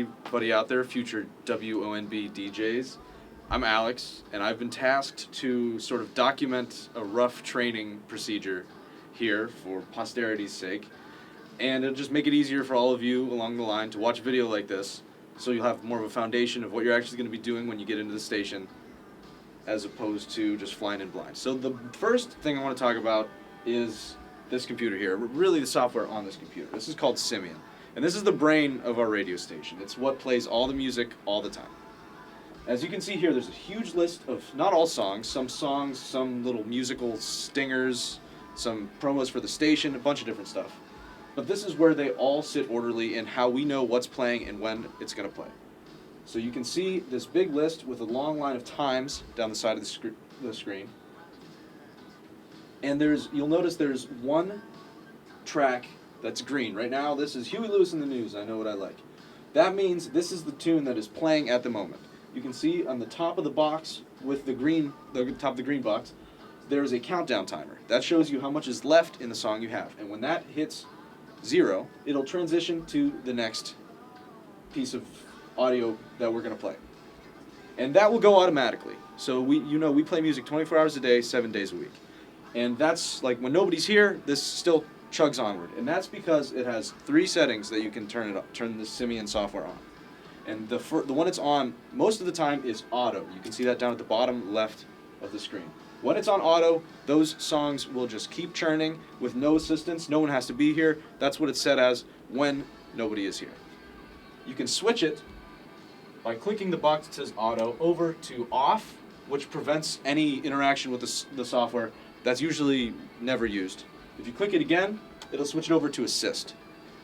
everybody out there, future WONB DJs. I'm Alex, and I've been tasked to sort of document a rough training procedure here for posterity's sake, and it'll just make it easier for all of you along the line to watch a video like this, so you'll have more of a foundation of what you're actually going to be doing when you get into the station, as opposed to just flying in blind. So the first thing I want to talk about is this computer here, really the software on this computer. This is called Simian, and this is the brain of our radio station. It's what plays all the music all the time. As you can see here, there's a huge list of, not all songs, some little musical stingers, some promos for the station, a bunch of different stuff. But this is where they all sit orderly in how we know what's playing and when it's going to play. So you can see this big list with a long line of times down the side of the screen. And you'll notice there's one track that's green. Right now, this is Huey Lewis in the News, I Know What I Like. That means this is the tune that is playing at the moment. You can see on the top of the box with the top of the green box, there's a countdown timer. That shows you how much is left in the song you have. And when that hits 0, it'll transition to the next piece of audio that we're going to play. And that will go automatically. So we play music 24 hours a day, 7 days a week. And that's like when nobody's here, this still chugs onward. And that's because it has 3 settings that you can turn the Simian software on. And the one it's on most of the time is auto. You can see that down at the bottom left of the screen. When it's on auto, those songs will just keep churning with no assistance. No one has to be here. That's what it's set as when nobody is here. You can switch it by clicking the box that says auto over to off, which prevents any interaction with the software. That's usually never used. If you click it again, it'll switch it over to assist.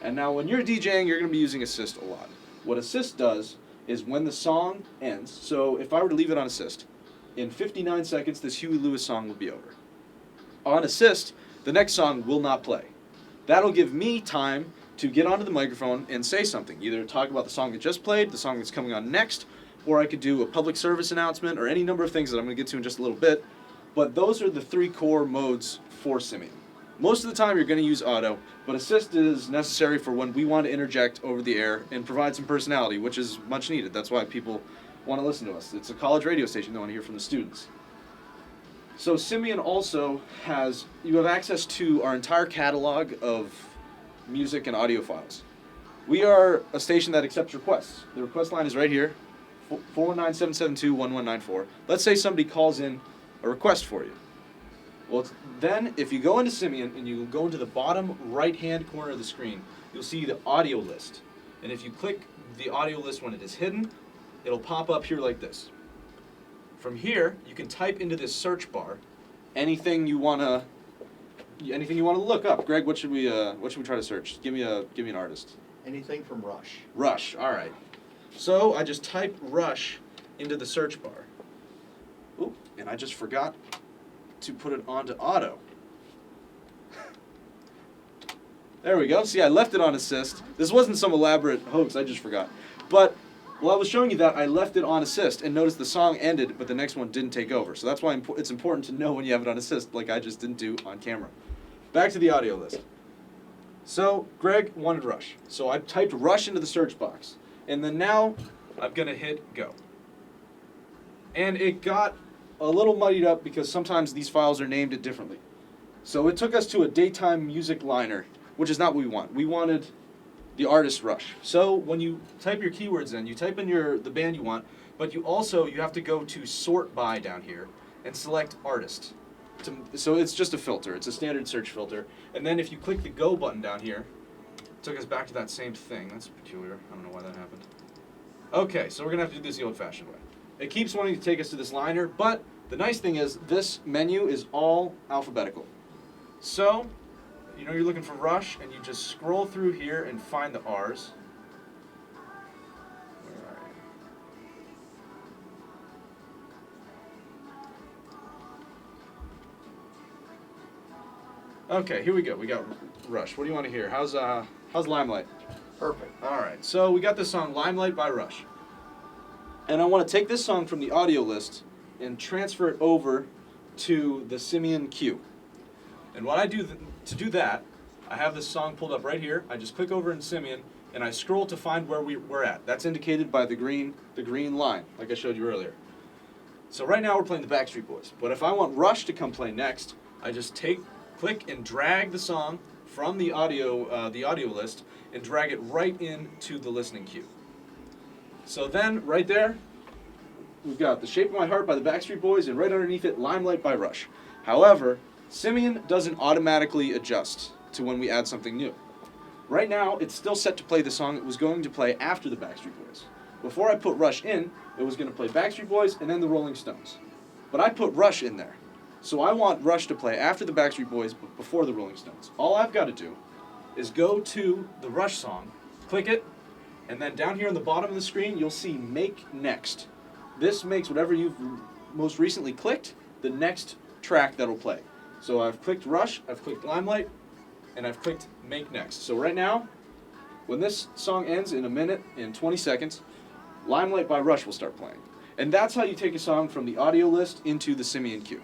And now when you're DJing, you're going to be using assist a lot. What assist does is when the song ends, so if I were to leave it on assist, in 59 seconds this Huey Lewis song will be over. On assist, the next song will not play. That'll give me time to get onto the microphone and say something, either talk about the song that just played, the song that's coming on next, or I could do a public service announcement, or any number of things that I'm going to get to in just a little bit. But those are the 3 core modes for Simian. Most of the time you're going to use auto, but assist is necessary for when we want to interject over the air and provide some personality, which is much needed. That's why people want to listen to us. It's a college radio station. They want to hear from the students. So Simian also you have access to our entire catalog of music and audio files. We are a station that accepts requests. The request line is right here, 419-772-1194. Let's say somebody calls in a request for you. Well, then if you go into Simian and you go into the bottom right-hand corner of the screen, you'll see the audio list. And if you click the audio list when it is hidden, it'll pop up here like this. From here, you can type into this search bar anything you want to look up. Greg, what should we try to search? Give me an artist. Anything from Rush. Rush. All right. So I just type Rush into the search bar. Oop, and I just forgot to put it onto auto. There we go. See, I left it on assist. This wasn't some elaborate hoax, I just forgot. But while I was showing you that, I left it on assist, and notice the song ended, but the next one didn't take over. So that's why it's important to know when you have it on assist, like I just didn't do on camera. Back to the audio list. So Greg wanted Rush. So I typed Rush into the search box. And then now I'm going to hit go. And it got a little muddied up because sometimes these files are named it differently. So it took us to a daytime music liner, which is not what we want. We wanted the artist Rush. So when you type your keywords in, you type in the band you want, but you have to go to sort by down here and select artist. So it's just a filter. It's a standard search filter. And then if you click the go button down here, it took us back to that same thing. That's peculiar. I don't know why that happened. Okay, so we're going to have to do this the old-fashioned way. It keeps wanting to take us to this liner, but the nice thing is this menu is all alphabetical. So, you're looking for Rush, and you just scroll through here and find the R's. Where are you? Okay, here we go. We got Rush. What do you want to hear? How's Limelight? Perfect. All right, so we got this song Limelight by Rush. And I want to take this song from the audio list and transfer it over to the Simian queue. And what I do to do that, I have this song pulled up right here. I just click over in Simian, and I scroll to find where we're at. That's indicated by the green line, like I showed you earlier. So right now we're playing the Backstreet Boys. But if I want Rush to come play next, I just click and drag the song from the audio list and drag it right into the listening queue. So then, right there, we've got The Shape of My Heart by the Backstreet Boys, and right underneath it, Limelight by Rush. However, Simeon doesn't automatically adjust to when we add something new. Right now, it's still set to play the song it was going to play after the Backstreet Boys. Before I put Rush in, it was going to play Backstreet Boys and then the Rolling Stones. But I put Rush in there. So I want Rush to play after the Backstreet Boys but before the Rolling Stones. All I've got to do is go to the Rush song, click it, and then down here on the bottom of the screen, you'll see Make Next. This makes whatever you've most recently clicked the next track that'll play. So I've clicked Rush, I've clicked Limelight, and I've clicked Make Next. So right now, when this song ends in 1 minute and 20 seconds, Limelight by Rush will start playing. And that's how you take a song from the audio list into the Simeon queue.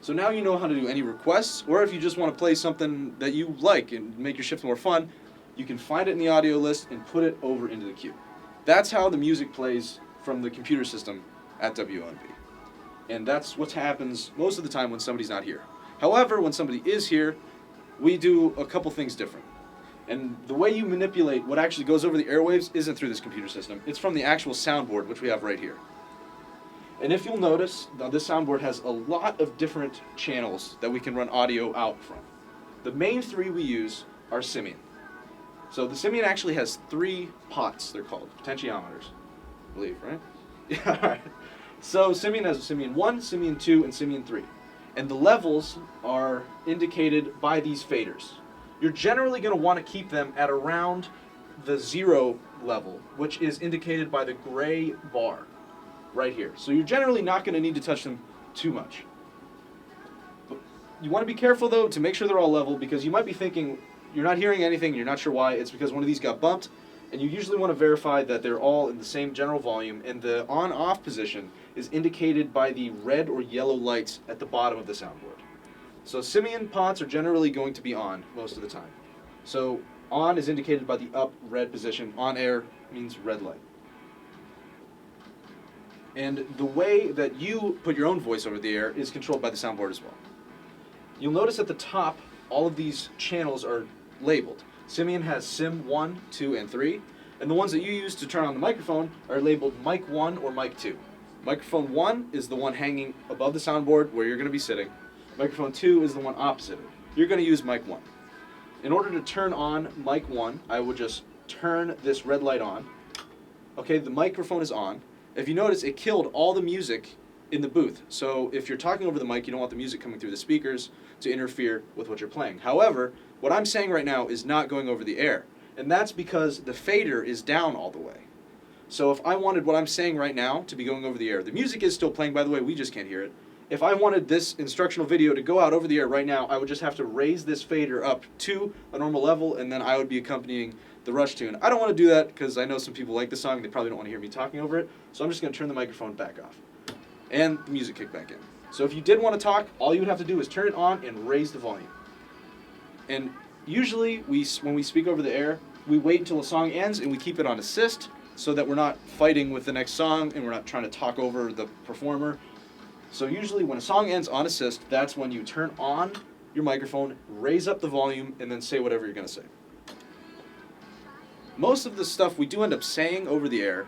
So now you know how to do any requests, or if you just want to play something that you like and make your shift more fun, you can find it in the audio list and put it over into the queue. That's how the music plays from the computer system at WONB. And that's what happens most of the time when somebody's not here. However, when somebody is here, we do a couple things different. And the way you manipulate what actually goes over the airwaves isn't through this computer system. It's from the actual soundboard, which we have right here. And if you'll notice, now this soundboard has a lot of different channels that we can run audio out from. The main 3 we use are Simeon. So the Simeon actually has 3 pots, they're called, potentiometers, I believe, right? Yeah, all right. So Simeon has Simeon 1, Simeon 2, and Simeon 3. And the levels are indicated by these faders. You're generally going to want to keep them at around the 0 level, which is indicated by the gray bar right here. So you're generally not going to need to touch them too much. But you want to be careful, though, to make sure they're all level, because you might be thinking you're not hearing anything, and you're not sure why. It's because one of these got bumped, and you usually want to verify that they're all in the same general volume, and the on-off position is indicated by the red or yellow lights at the bottom of the soundboard. So Simeon pots are generally going to be on most of the time. So on is indicated by the up red position. On air means red light. And the way that you put your own voice over the air is controlled by the soundboard as well. You'll notice at the top, all of these channels are labeled. Simeon has Sim 1, 2, and 3. And the ones that you use to turn on the microphone are labeled Mic 1 or Mic 2. Microphone 1 is the one hanging above the soundboard where you're going to be sitting. Microphone 2 is the one opposite it. You're going to use mic 1. In order to turn on mic 1, I would just turn this red light on. Okay, the microphone is on. If you notice, it killed all the music in the booth. So if you're talking over the mic, you don't want the music coming through the speakers to interfere with what you're playing. However, what I'm saying right now is not going over the air. And that's because the fader is down all the way. So if I wanted what I'm saying right now to be going over the air, the music is still playing, by the way, we just can't hear it. If I wanted this instructional video to go out over the air right now, I would just have to raise this fader up to a normal level, and then I would be accompanying the Rush tune. I don't want to do that because I know some people like the song. They probably don't want to hear me talking over it. So I'm just going to turn the microphone back off and the music kick back in. So if you did want to talk, all you would have to do is turn it on and raise the volume. And usually when we speak over the air, we wait until a song ends and we keep it on assist so that we're not fighting with the next song and we're not trying to talk over the performer. So usually when a song ends on assist, that's when you turn on your microphone, raise up the volume, and then say whatever you're going to say. Most of the stuff we do end up saying over the air,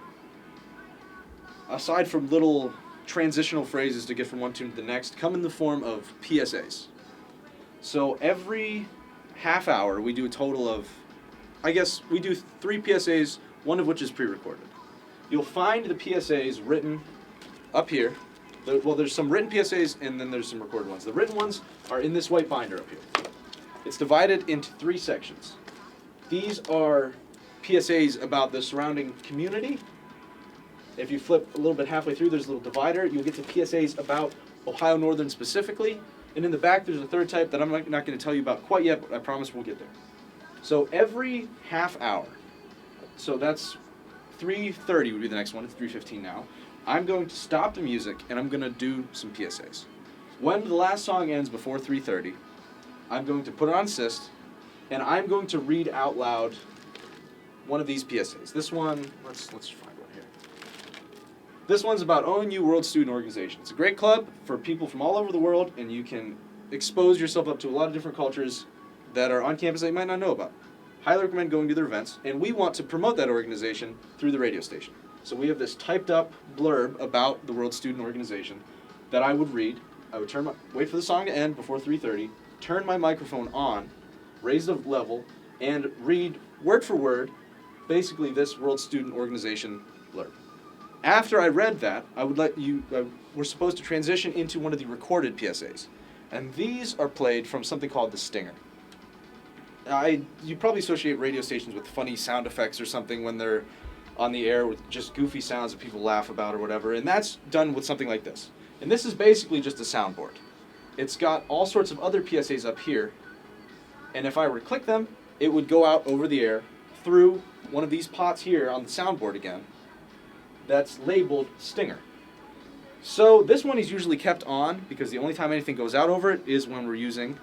aside from little transitional phrases to get from one tune to the next, come in the form of PSAs. So every half hour we do a total of, I guess we do 3 PSAs, one of which is pre-recorded. You'll find the PSAs written up here. Well, there's some written PSAs and then there's some recorded ones. The written ones are in this white binder up here. It's divided into 3 sections. These are PSAs about the surrounding community. If you flip a little bit halfway through, there's a little divider. You'll get to PSAs about Ohio Northern specifically. And in the back, there's a third type that I'm not going to tell you about quite yet, but I promise we'll get there. So every half hour, so that's 3:30 would be the next one. It's 3:15 now. I'm going to stop the music and I'm going to do some PSAs. When the last song ends before 3:30, I'm going to put it on assist and I'm going to read out loud one of these PSAs. This one, let's find one here. This one's about ONU World Student Organization. It's a great club for people from all over the world, and you can expose yourself up to a lot of different cultures that are on campus that you might not know about. Highly recommend going to their events, and we want to promote that organization through the radio station. So we have this typed up blurb about the World Student Organization that I would read. I would wait for the song to end before 3:30, turn my microphone on, raise the level, and read word for word basically this World Student Organization blurb. After I read that, I would we're supposed to transition into one of the recorded PSAs. And these are played from something called the Stinger. You probably associate radio stations with funny sound effects or something when they're on the air with just goofy sounds that people laugh about or whatever, and that's done with something like this. And this is basically just a soundboard. It's got all sorts of other PSAs up here, and if I were to click them, it would go out over the air through one of these pots here on the soundboard again that's labeled Stinger. So this one is usually kept on because the only time anything goes out over it is when we're using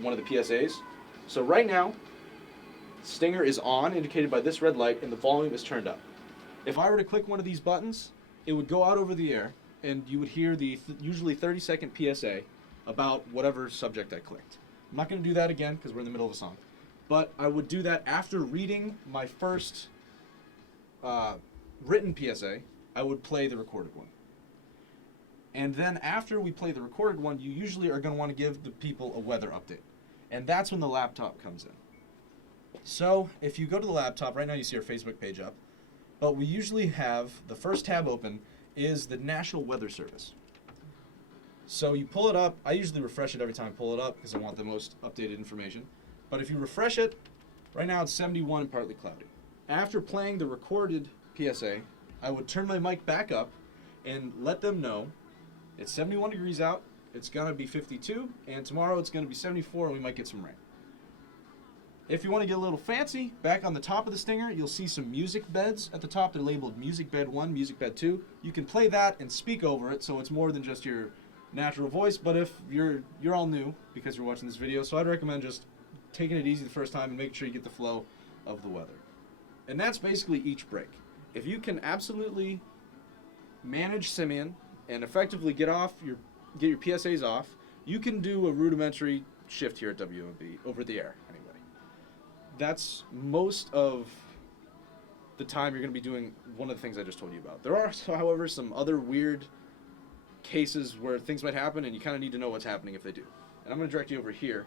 one of the PSAs. So right now, Stinger is on, indicated by this red light, and the volume is turned up. If I were to click one of these buttons, it would go out over the air, and you would hear the usually 30-second PSA about whatever subject I clicked. I'm not going to do that again because we're in the middle of a song. But I would do that after reading my first written PSA. I would play the recorded one. And then after we play the recorded one, you usually are going to want to give the people a weather update. And that's when the laptop comes in. So if you go to the laptop, right now you see our Facebook page up, but we usually have the first tab open is the National Weather Service. So you pull it up. I usually refresh it every time I pull it up because I want the most updated information. But if you refresh it, right now it's 71 and partly cloudy. After playing the recorded PSA, I would turn my mic back up and let them know it's 71 degrees out, it's going to be 52, and tomorrow it's going to be 74 and we might get some rain. If you want to get a little fancy, back on the top of the Stinger, you'll see some music beds at the top. They're labeled Music Bed 1, Music Bed 2. You can play that and speak over it, so it's more than just your natural voice. But if you're all new because you're watching this video, so I'd recommend just taking it easy the first time and making sure you get the flow of the weather. And that's basically each break. If you can absolutely manage Simian and effectively get your PSAs off, you can do a rudimentary shift here at WONB over the air anyway. That's most of the time you're going to be doing one of the things I just told you about. There are, however, some other weird cases where things might happen and you kind of need to know what's happening if they do. And I'm going to direct you over here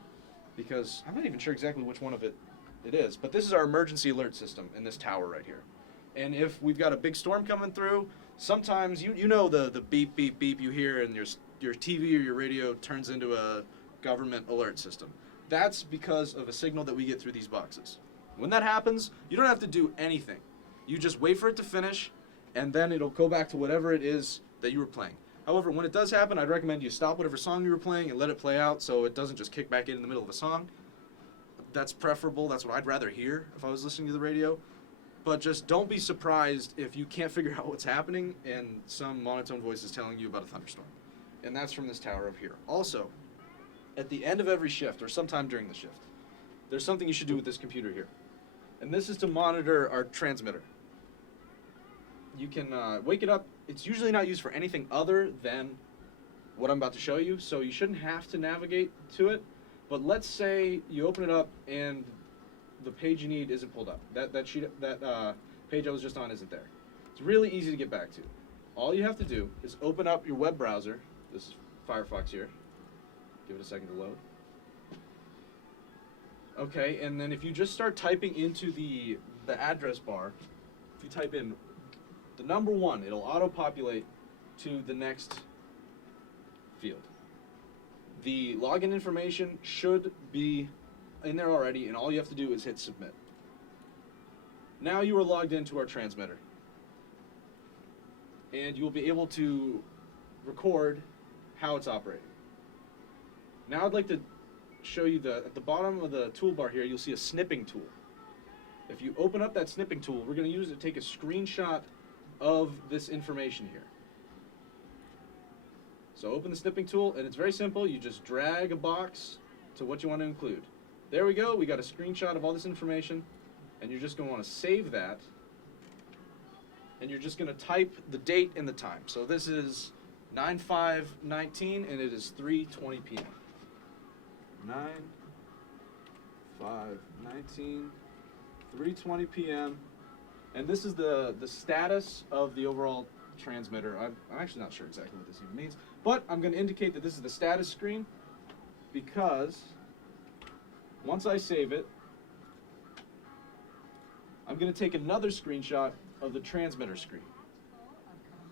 because I'm not even sure exactly which one of it is, but this is our emergency alert system in this tower right here. And if we've got a big storm coming through, sometimes you know the beep, beep, beep you hear and your TV or your radio turns into a government alert system. That's because of a signal that we get through these boxes. When that happens, you don't have to do anything. You just wait for it to finish, and then it'll go back to whatever it is that you were playing. However, when it does happen, I'd recommend you stop whatever song you were playing and let it play out so it doesn't just kick back in the middle of a song. That's preferable. That's what I'd rather hear if I was listening to the radio. But just don't be surprised if you can't figure out what's happening and some monotone voice is telling you about a thunderstorm. And that's from this tower up here. Also, at the end of every shift, or sometime during the shift, there's something you should do with this computer here. And this is to monitor our transmitter. You can wake it up. It's usually not used for anything other than what I'm about to show you, so you shouldn't have to navigate to it. But let's say you open it up and the page you need isn't pulled up. That page I was just on isn't there. It's really easy to get back to. All you have to do is open up your web browser. This is Firefox here. Give it a second to load. Okay, and then if you just start typing into the address bar, if you type in the number 1, it'll auto-populate to the next field. The login information should be in there already, and all you have to do is hit submit. Now you are logged into our transmitter. And you will be able to record how it's operating. Now I'd like to show you at the bottom of the toolbar here, you'll see a snipping tool. If you open up that snipping tool, we're going to use it to take a screenshot of this information here. So open the snipping tool, and it's very simple. You just drag a box to what you want to include. There we go. We got a screenshot of all this information. and you're just going to want to save that, and you're just going to type the date and the time. So this is 9/5/19, and it is 3:20 p.m. 9/5/19, 3:20 p.m. And this is the status of the overall transmitter. I'm actually not sure exactly what this even means, but I'm going to indicate that this is the status screen because once I save it, I'm going to take another screenshot of the transmitter screen.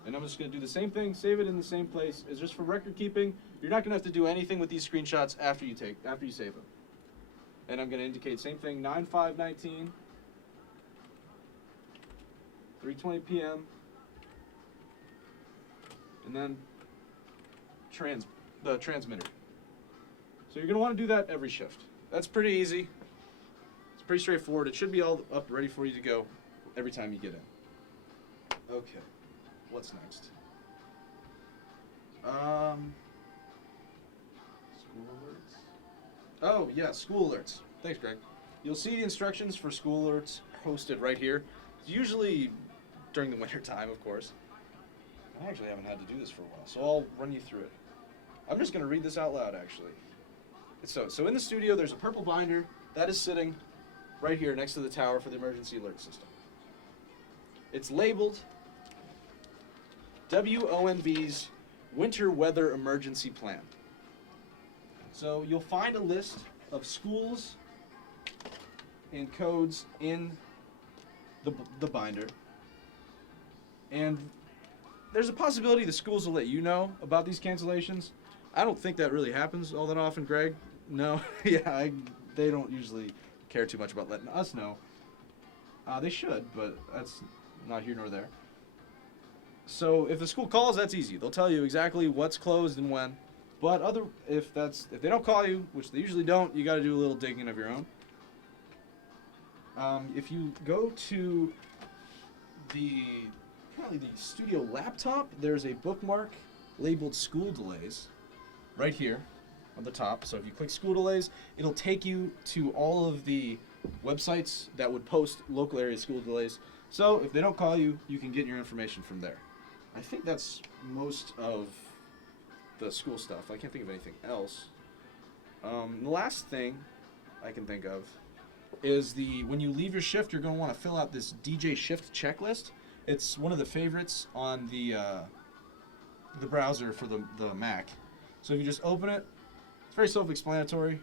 And I'm just going to do the same thing, save it in the same place. It's just for record keeping. You're not going to have to do anything with these screenshots after you save them. And I'm going to indicate same thing, 9/5/19, 3:20 p.m. and then the transmitter. So you're going to want to do that every shift. That's pretty easy. It's pretty straightforward. It should be all up ready for you to go every time you get in. Okay, what's next? School alerts. Oh, yeah, school alerts. Thanks, Greg. You'll see the instructions for school alerts posted right here. It's usually during the winter time, of course. I actually haven't had to do this for a while, so I'll run you through it. I'm just going to read this out loud, actually. So in the studio, there's a purple binder that is sitting right here next to the tower for the emergency alert system. It's labeled WONB's Winter Weather Emergency Plan. So you'll find a list of schools and codes in the binder. And there's a possibility the schools will let you know about these cancellations. I don't think that really happens all that often, Greg. No, yeah, they don't usually care too much about letting us know. They should, but that's not here nor there. So if the school calls, that's easy. They'll tell you exactly what's closed and when. But if they don't call you, which they usually don't, you got to do a little digging of your own. If you go to probably the studio laptop, there's a bookmark labeled school delays right here on the top. So if you click school delays, it'll take you to all of the websites that would post local area school delays. So if they don't call you, you can get your information from there. I think that's most of the school stuff. I can't think of anything else. The last thing I can think of is when you leave your shift, you're going to want to fill out this DJ shift checklist. It's one of the favorites on the browser for the Mac. So if you just open it, it's very self-explanatory.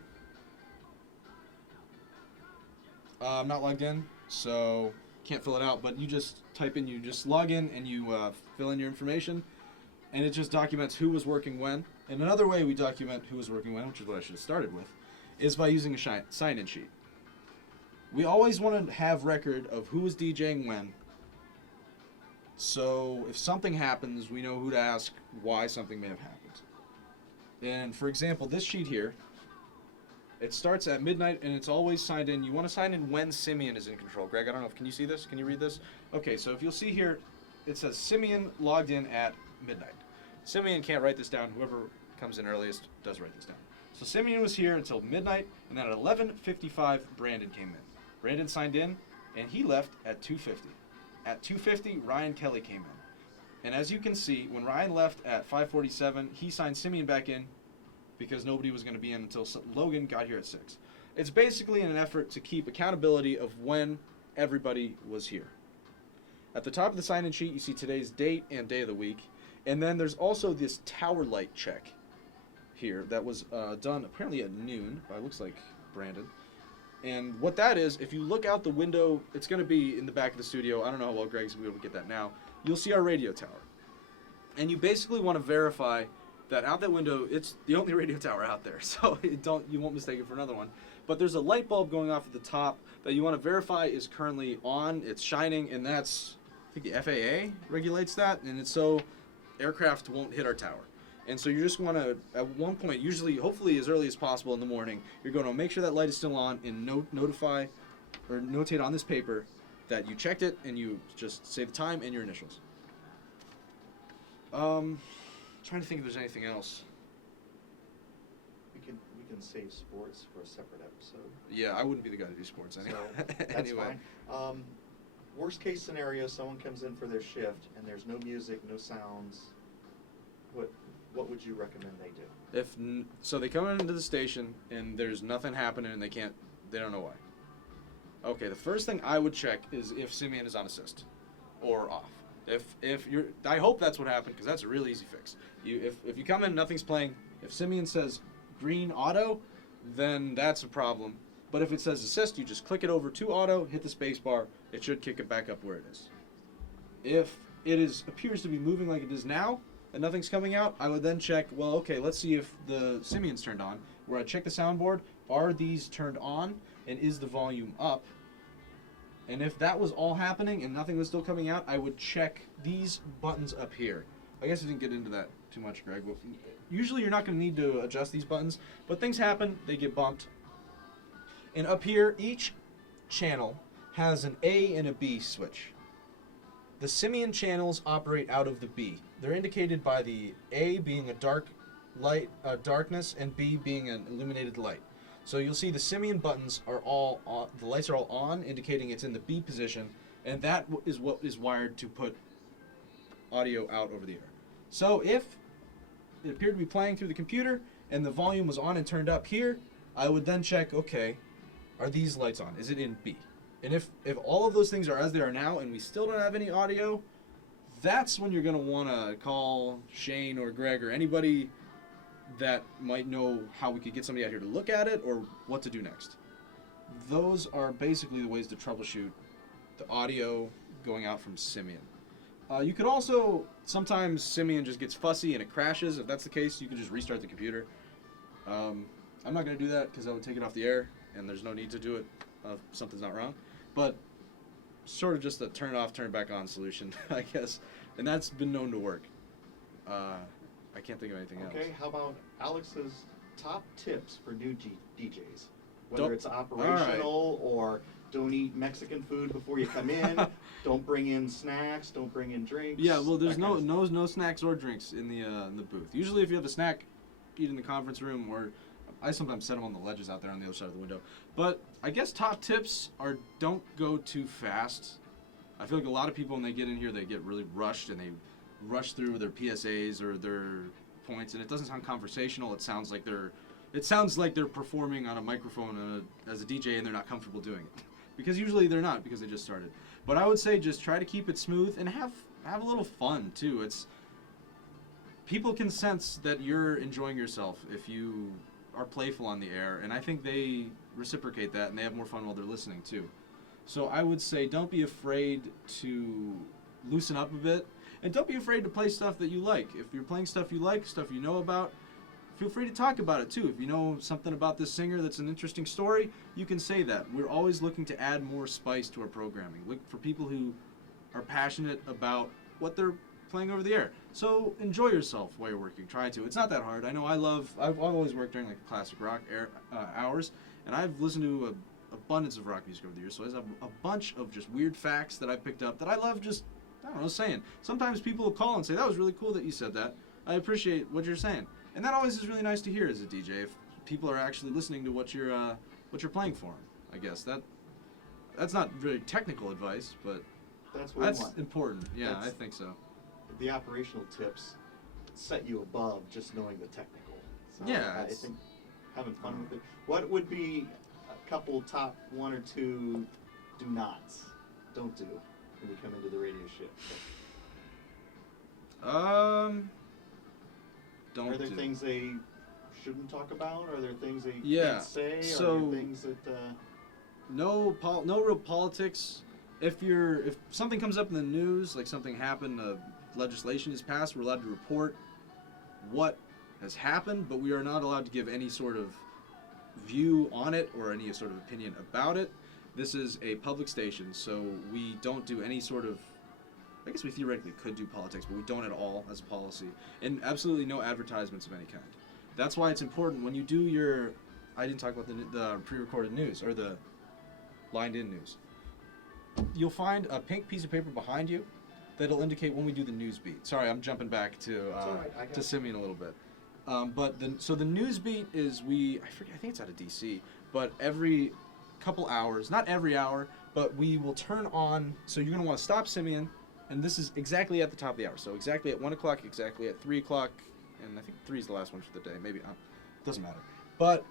I'm not logged in, so can't fill it out, but you just you just log in and you fill in your information, and it just documents who was working when. And another way we document who was working when, which is what I should have started with, is by using a sign-in sheet. We always want to have record of who was DJing when, so if something happens, we know who to ask why something may have happened. And for example, this sheet here, it starts at midnight and it's always signed in. You want to sign in when Simeon is in control. Greg, I don't know can you see this? Can you read this? Okay, so if you'll see here, it says Simeon logged in at midnight. Simeon can't write this down. Whoever comes in earliest does write this down. So Simeon was here until midnight, and then at 11:55, Brandon came in. Brandon signed in, and he left at 2:50. At 2:50, Ryan Kelly came in. And as you can see, when Ryan left at 5:47, he signed Simeon back in because nobody was going to be in until Logan got here at 6. It's basically an effort to keep accountability of when everybody was here. At the top of the sign-in sheet, you see today's date and day of the week. And then there's also this tower light check here that was done apparently at noon by, looks like, Brandon. And what that is, if you look out the window, it's going to be in the back of the studio. I don't know how well Greg's going to be able to get that now. You'll see our radio tower. And you basically want to verify that out that window, it's the only radio tower out there. So you won't mistake it for another one. But there's a light bulb going off at the top that you want to verify is currently on. It's shining, and that's, I think the FAA regulates that. And it's so aircraft won't hit our tower. And so you just want to, at one point, usually, hopefully as early as possible in the morning, you're going to make sure that light is still on and notate on this paper that you checked it, and you just say the time and your initials. Trying to think if there's anything else. We can save sports for a separate episode. Yeah, I wouldn't be the guy to do sports anyway. So that's Anyway. fine. Worst case scenario, someone comes in for their shift and there's no music, no sounds. What would you recommend they do? So they come into the station and there's nothing happening and they don't know why. Okay, the first thing I would check is if Simeon is on assist or off. I hope that's what happened because that's a real easy fix. If you come in, nothing's playing. If Simeon says green auto, then that's a problem. But if it says assist, you just click it over to auto, hit the space bar. It should kick it back up where it is. If it appears to be moving like it is now and nothing's coming out, I would then check, well, okay, let's see if the Simeon's turned on. Where I check the soundboard, are these turned on and is the volume up? And if that was all happening and nothing was still coming out, I would check these buttons up here. I guess I didn't get into that too much, Greg. Well, usually you're not going to need to adjust these buttons, but things happen, they get bumped. And up here, each channel has an A and a B switch. The Simeon channels operate out of the B. They're indicated by the A being a dark light, darkness, and B being an illuminated light. So you'll see the Simeon buttons are all on, the lights are all on, indicating it's in the B position, and that is what is wired to put audio out over the air. So if it appeared to be playing through the computer and the volume was on and turned up here, I would then check, okay, are these lights on? Is it in B? And if all of those things are as they are now and we still don't have any audio, that's when you're going to want to call Shane or Greg or anybody that might know how we could get somebody out here to look at it or what to do next. Those are basically the ways to troubleshoot the audio going out from Simeon. You could also, sometimes Simeon just gets fussy and it crashes. If that's the case, you can just restart the computer. I'm not going to do that because I would take it off the air and there's no need to do it if something's not wrong. But sort of just a turn it off, turn it back on solution, I guess. And that's been known to work. I can't think of anything else. Okay, how about Alex's top tips for new DJs? Whether Don't- it's operational or don't eat Mexican food before you come in, don't bring in snacks, don't bring in drinks. Yeah, well, there's that no kind of no snacks or drinks in the booth. Usually, if you have a snack, eat in the conference room, or I sometimes set them on the ledges out there on the other side of the window. But I guess top tips are don't go too fast. I feel like a lot of people when they get in here, they get really rushed and they rush through their PSAs or their points, and it doesn't sound conversational. It sounds like they're performing on a microphone as a DJ and they're not comfortable doing it. Because usually they're not because they just started. But I would say just try to keep it smooth and have a little fun too. People can sense that you're enjoying yourself if you are playful on the air, and I think they reciprocate that and they have more fun while they're listening too. So I would say don't be afraid to loosen up a bit, and don't be afraid to play stuff that you like. If you're playing stuff you like, stuff you know about, feel free to talk about it too. If you know something about this singer that's an interesting story, you can say that. We're always looking to add more spice to our programming. Look for people who are passionate about what they're playing over the air. So enjoy yourself while you're working. Try to. It's not that hard. I know I've always worked during like classic rock hours, and I've listened to an abundance of rock music over the years. So I have a bunch of just weird facts that I picked up that I love just, I don't know, saying. Sometimes people will call and say, that was really cool that you said that. I appreciate what you're saying. And that always is really nice to hear as a DJ, if people are actually listening to what you're playing for them. I guess that's not very technical advice, but that's what we that's want. important. Yeah, That's- I think so. The operational tips set you above just knowing the technical. So Yeah, I it's- think having fun with it. What would be a couple top one or two do nots, don't do when you come into the radio shift? Don't Are there do. things they shouldn't talk about? Are there things they Yeah, can't say? so- Are there things that No real politics. If something comes up in the news, like something happened, legislation is passed, we're allowed to report what has happened, but we are not allowed to give any sort of view on it or any sort of opinion about it. This is a public station, so we don't do any sort of, I guess we theoretically could do politics, but we don't at all as a policy. And absolutely no advertisements of any kind. That's why it's important when you do your, I didn't talk about the pre-recorded news or the lined-in news. You'll find a pink piece of paper behind you that'll indicate when we do the news beat. Sorry, I'm jumping back to all right, I got to it. Simeon a little bit. So the news beat is I think it's out of DC, but every couple hours, not every hour, but we will turn on. So you're gonna want to stop Simeon, and this is exactly at the top of the hour. So exactly at 1 o'clock, exactly at 3 o'clock, and I think 3 is the last one for the day. Maybe doesn't matter. But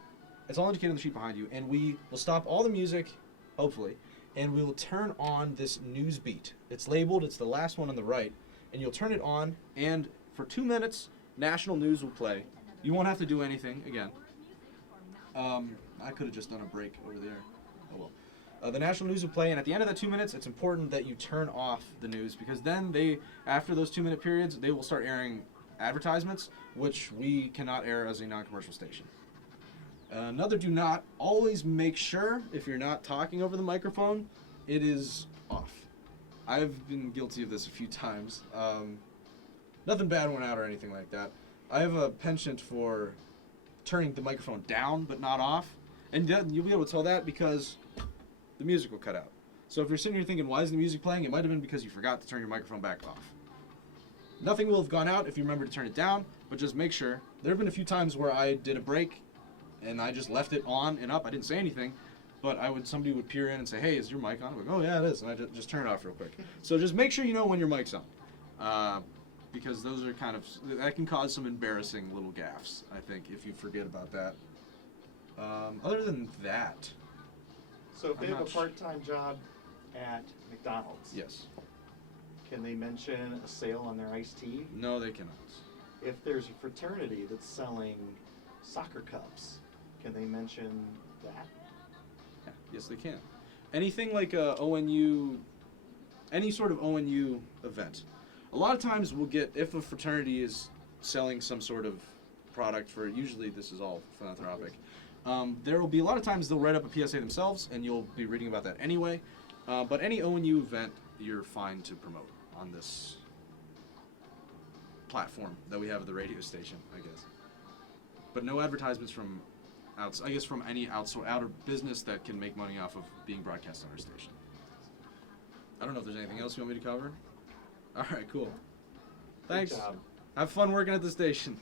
it's all indicated on the sheet behind you, and we will stop all the music, hopefully, and we will turn on this news beat. It's labeled. It's the last one on the right, and you'll turn it on, and for 2 minutes, national news will play. You won't have to do anything again. I could have just done a break over there. Oh well. The national news will play, and at the end of that 2 minutes, it's important that you turn off the news, because then after those 2-minute periods, they will start airing advertisements, which we cannot air as a non-commercial station. Another do not, always make sure, if you're not talking over the microphone, it is off. I've been guilty of this a few times. Nothing bad went out or anything like that. I have a penchant for turning the microphone down but not off, and you'll be able to tell that because the music will cut out. So if you're sitting here thinking, why is the music playing? It might have been because you forgot to turn your microphone back off. Nothing will have gone out if you remember to turn it down, but just make sure. There have been a few times where I did a break and I just left it on and up. I didn't say anything, but somebody would peer in and say, hey, is your mic on? I'm like, oh yeah, it is, and I just turn it off real quick. So just make sure you know when your mic's on, because those are that can cause some embarrassing little gaffes, I think, if you forget about that. Other than that, so if they have a part-time job at McDonald's, yes. Can they mention a sale on their iced tea? No, they cannot. If there's a fraternity that's selling soccer cups, can they mention that? Yeah, yes, they can. Anything like a ONU, any sort of ONU event. A lot of times we'll get, if a fraternity is selling some sort of product for, usually this is all philanthropic, there will be a lot of times they'll write up a PSA themselves, and you'll be reading about that anyway. But any ONU event, you're fine to promote on this platform that we have at the radio station, I guess. But no advertisements from from any outer business that can make money off of being broadcast on our station. I don't know if there's anything else you want me to cover. All right, cool. Thanks. Good job. Have fun working at the station.